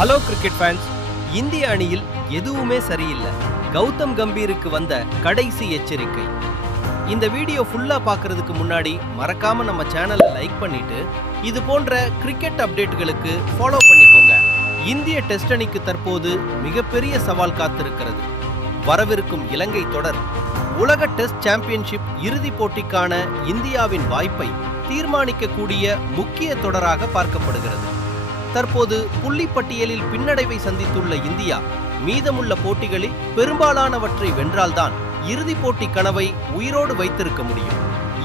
Hello cricket fans. இந்திய அணியில் எதுவுமே சரியில்லை. கௌதம் கம்பீருக்கு வந்த கடைசி எச்சரிக்கை. இந்த வீடியோ ஃபுல்லா பார்க்கிறதுக்கு முன்னாடி மறக்காம நம்ம சேனலை லைக் பண்ணிட்டு இது போன்ற கிரிக்கெட் அப்டேட்டுகளுக்கு ஃபாலோ பண்ணிக்கோங்க. இந்திய டெஸ்ட் அணிக்கு தற்போது மிகப்பெரிய சவால் காத்திருக்கிறது. வரவிருக்கும் இலங்கை தொடர் உலக டெஸ்ட் சாம்பியன்ஷிப் இறுதிப் போட்டிக்கான இந்தியாவின் வாய்ப்பை தீர்மானிக்கக்கூடிய முக்கிய தொடராக பார்க்கப்படுகிறது. தற்போது புள்ளிப்பட்டியலில் பின்னடைவை சந்தித்துள்ள இந்தியா மீதமுள்ள போட்டிகளில் பெரும்பாலானவற்றை வென்றால்தான் இறுதிப் போட்டி கனவை உயிரோடு வைத்திருக்க முடியும்.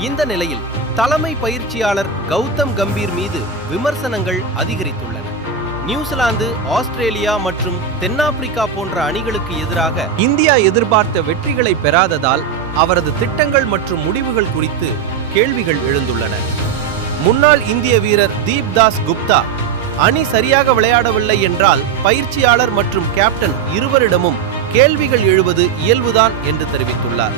இந்த நிலையில் தலைமை பயிற்சியாளர் கௌதம் கம்பீர் மீது விமர்சனங்கள் அதிகரித்துள்ளன. நியூசிலாந்து, ஆஸ்திரேலியா மற்றும் தென்னாப்பிரிக்கா போன்ற அணிகளுக்கு எதிராக இந்தியா எதிர்பார்த்த வெற்றிகளை பெறாததால் அவரது திட்டங்கள் மற்றும் முடிவுகள் குறித்து கேள்விகள் எழுந்துள்ளன. முன்னாள் இந்திய வீரர் தீப்தாஸ் குப்தா அணி சரியாக விளையாடவில்லை என்றால் பயிற்சியாளர் மற்றும் கேப்டன் இருவரிடமும் கேள்விகள் எழுவது இயல்புதான் என்று தெரிவித்துள்ளார்.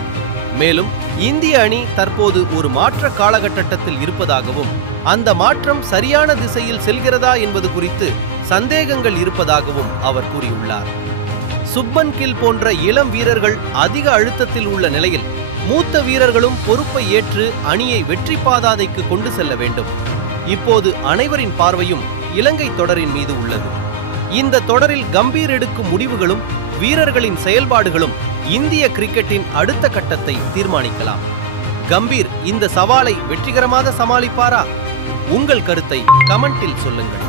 மேலும் இந்திய அணி தற்போது ஒரு மாற்ற காலகட்டத்தில் இருப்பதாகவும் அந்த மாற்றம் சரியான திசையில் செல்கிறதா என்பது குறித்து சந்தேகங்கள் இருப்பதாகவும் அவர் கூறியுள்ளார். சுப்மன் கில் போன்ற இளம் வீரர்கள் அதிக அழுத்தத்தில் உள்ள நிலையில் மூத்த வீரர்களும் பொறுப்பை ஏற்று அணியை வெற்றி பாதைக்கு கொண்டு செல்ல வேண்டும். இப்போது அனைவரின் பார்வையும் இலங்கை தொடரின் மீது உள்ளது. இந்த தொடரில் கம்பீர் எடுக்கும் முடிவுகளும் வீரர்களின் செயல்பாடுகளும் இந்திய கிரிக்கெட்டின் அடுத்த கட்டத்தை தீர்மானிக்கலாம். கம்பீர் இந்த சவாலை வெற்றிகரமாக சமாளிப்பாரா? உங்கள் கருத்தை கமெண்டில் சொல்லுங்கள்.